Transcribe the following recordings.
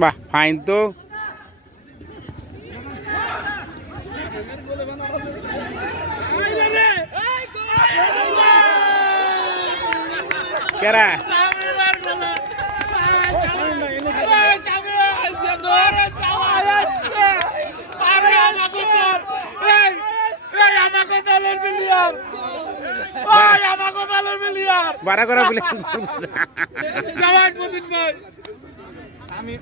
বাহ ফাইন তো কেরা বারা করা বলে আমি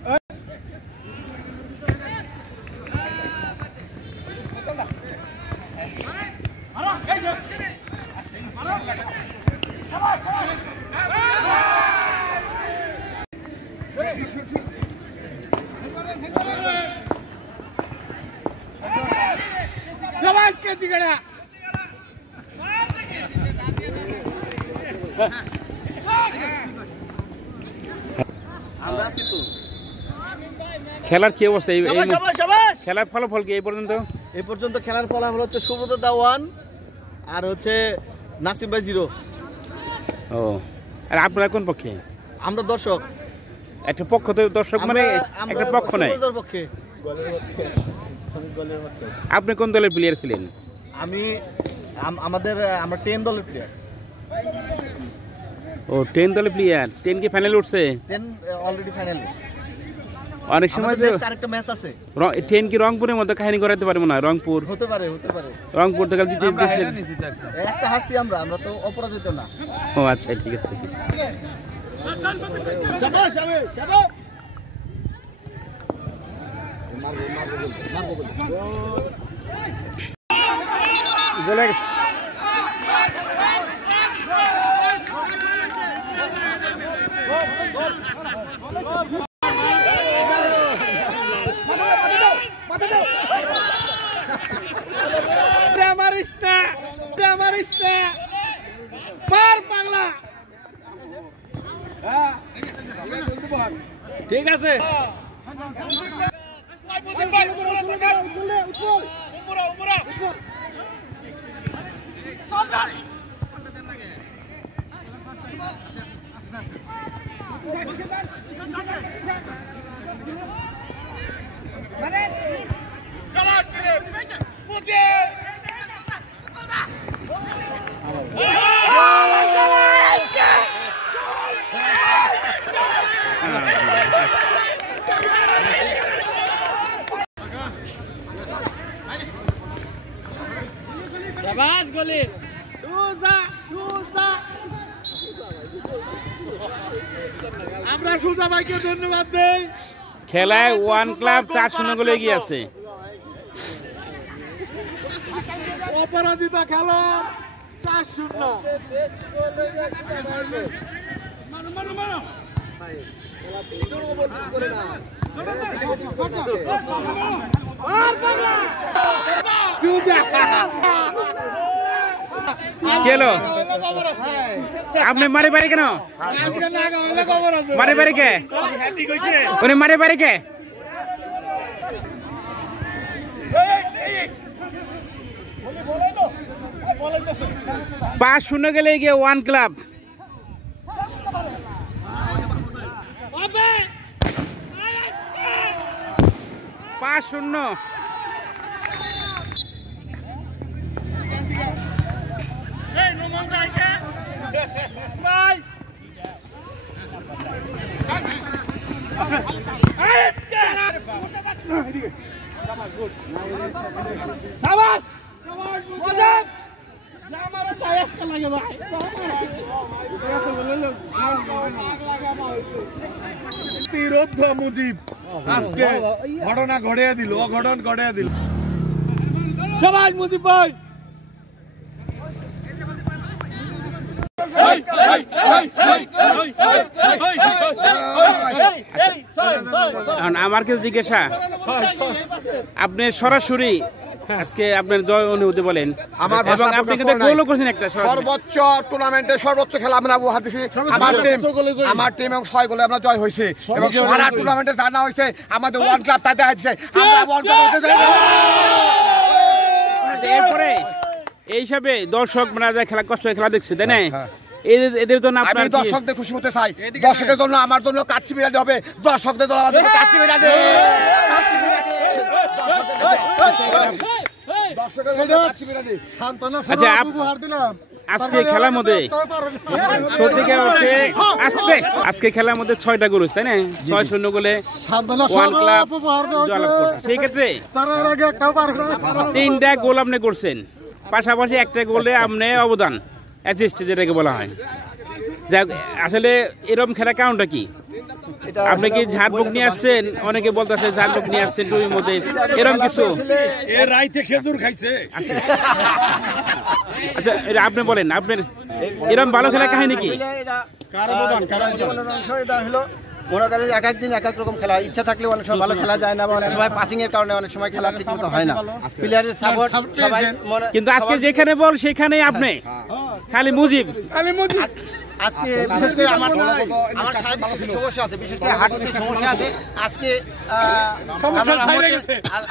খেলার কি অবস্থা খেলার ফলাফল কি এই পর্যন্ত খেলার ফলাফল হচ্ছে সুব্রত দা 1 আর হচ্ছে নাসিম ভাই 0। ও আর আপনারা কোন পক্ষে? আমরা দর্শক। একটা পক্ষ তো দর্শক মানে একটা পক্ষ নাই। আপনি কোন দলের প্লেয়ার ছিলেন? আমরা 10 দলের প্লেয়ার। ও 10 দলের প্লেয়ার। 10 কি ফাইনাল উঠছে? 10 অলরেডি ফাইনাল। অনেক সময় তো আরেকটা ম্যাচ আছে। 10 কি রংপুরের মধ্যে কাহিনী করাতে পারবো না? রংপুর হতে পারে। রংপুর থেকে জিতে দিয়েছে। একটা হারছি আমরা তো অপরাজিত না। ও আচ্ছা ঠিক আছে। শাবাশ শাবাশ। মারবো বলে ঠিক আছে। আমরা সুজা ভাইকে ধন্যবাদ দেই। খেলায় 1 ক্লাব 4-0 গোলে এগিয়ে আছে। অপরাজিত খেলা 4-0। কেলো আপনি মারি বাড়ি কেন? মারি বাড়ি কে? উনি মারি বাড়ি কে? 5-0 গেলে গিয়ে 1 ক্লাব। পাঁচ 0। মুজিব আজকে ঘটনা ঘটিয়ে দিল, অঘটন ঘটিয়ে দিল। সবাই মুজিব ভাই আমার কেউ জিজ্ঞাসা, আপনি সরাসরি আজকে আপনার জয় অনুভূতি বলেন। আমার এবং আপনি কিন্তু গোলও করেছেন একটা সর্বোচ্চ টুর্নামেন্টের সর্বোচ্চ খেলা আমরা উপহার দিয়েছি আমার টিম এবং 6 গোলে আমরা জয় হয়েছে এবং সারা টুর্নামেন্টে জানা হয়েছে আমাদের ওয়ার্ল্ড কাপ তাই দেখাচ্ছে আমরা ওয়ার্ল্ড কাপ হতে যাই। এরপরে এই হিসাবে দর্শক মানে খেলা কষ্ট খেলা দেখছে তাই না, এদের জন্য আমি দর্শকদের খুশি হতে চাই, দর্শকের জন্য আমার জন্য কাচ্চি বিরিয়ানি হবে, দর্শকদের জন্য আমার জন্য কাচ্চি বিরিয়ানি। আচ্ছা আজকে খেলার মধ্যে সত্যিকার অর্থে আজকে খেলার মধ্যে 6টা গোল তাই না, 6-0 গোলে ওয়ান ক্লাব জয়লাভ করছে। সেই ক্ষেত্রে 3টা গোল আপনি করছেন, পাশাপাশি একটা গোলে আপনি অবদান অ্যাসিস্ট যেটাকে বলা হয়। যাক আসলে এরকম খেলা কারণটা কি? আপনি কি ঝাড়বুক নিয়ে আসছেন? অনেকে বলতেছে ঝাড়বুক নিয়ে আসছেন টুইর মধ্যে, এরকম কিছু রাইতে খেজুর খাইছে। আচ্ছা আপনি বলেন, আপনার এরকম ভালো খেলা কাহিনী কি? মনে করেন এক একদিন এক এক রকম খেলা, ইচ্ছা থাকলে অনেক সময় ভালো খেলা যায় না, অনেক সময় পাসিং এর কারণে অনেক সময় খেলা ঠিক মতো হয় না, প্লেয়ারের সাপোর্ট সবাই। কিন্তু আজকে যেখানে বল সেখানে আপনি খালি মুজিব। আজকে বিশেষ করে আমার শারীরিক সমস্যা আছে, বিশেষ করে হাঁটুতে সমস্যা আছে। আজকে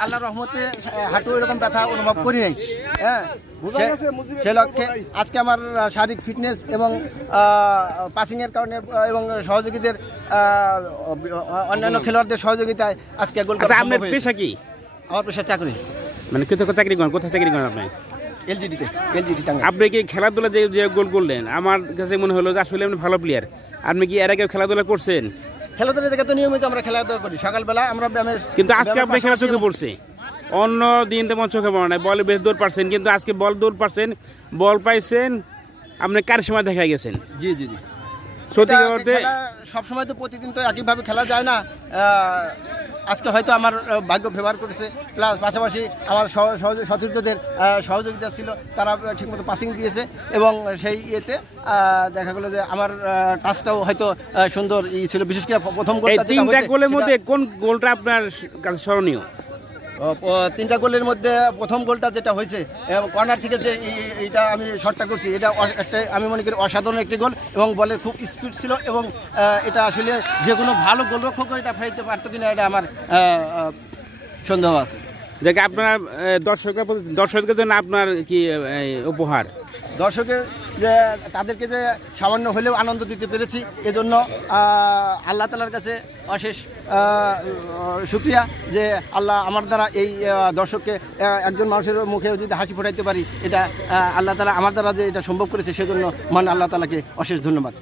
আল্লাহর রহমতে হাঁটু এরকম ব্যথা অনুভব করি নাই। হ্যাঁ, সে লক্ষ্যে আজকে আমার শারীরিক ফিটনেস এবং পাসিং এর কারণে এবং সহযোগীদের অন্যান্য খেলোয়াড়দের সহযোগিতায় আজকে গোল করা। আপনার পেশা কি? আমার পেশা চাকরি। মানে কোথায় চাকরি করেন? কোথায় চাকরি করেন আপনি? এলজিডি টাঙ্গাইল। আপনি কি খেলাধুলা যে গোল করলেন, আমার কাছে মনে হলো যে আসলে আপনি ভালো প্লেয়ার। আপনি কি এর আগে খেলাধুলা করছেন? খেলাধুলা থেকে তো নিয়মিত আমরা খেলাধুলা করি, সকালবেলা আমরা ব্যায়ামের। কিন্তু আজকে আপনি খেলা চোখে পড়ছে, অন্য দিন তেমন চোখে পড়ে না, বলে বেশ দৌড় পারছেন, কিন্তু আজকে বল দৌড় পারছেন, বল পাইছেন, আপনি কার সময় দেখা গেছেন। জি সত্যি সবসময় তো প্রতিদিন তো একইভাবে খেলা যায় না। আজকে হয়তো আমার ভাগ্য ফেভার করেছে, প্লাস পাশাপাশি আমার সতীর্থদের সহযোগিতা ছিল, তারা ঠিকমতো পাসিং দিয়েছে এবং সেই ইয়েতে দেখা গেল যে আমার টাচটাও হয়তো সুন্দর ছিল। বিশেষ করে প্রথম গোলটা, 3টা গোলের মধ্যে কোন গোলটা আপনার কাছে স্মরণীয়? 3টা গোলের মধ্যে প্রথম গোলটা যেটা হয়েছে কর্নার থেকে যে এইটা আমি শটটা করছি, এটা একটা আমি মনে করি অসাধারণ একটি গোল এবং বলের খুব স্পিড ছিল এবং এটা আসলে যে কোনো ভালো গোলরক্ষক এটা ফেলতে পারতো কিনা এটা আমার সন্দেহ আছে। দেখে আপনার দর্শকদের জন্য আপনার কি উপহার? দর্শকের যে তাদেরকে যে সামান্য হলেও আনন্দ দিতে পেরেছি, এজন্য আল্লাহ তাআলার কাছে অশেষ শুকরিয়া যে আল্লাহ আমার দ্বারা এই দর্শককে একজন মানুষের মুখে যদি হাসি ফোটাইতে পারি, এটা আল্লাহ তাআলা আমার দ্বারা যে এটা সম্ভব করেছে, সেজন্য মহান আল্লাহ তাআলাকে অশেষ ধন্যবাদ।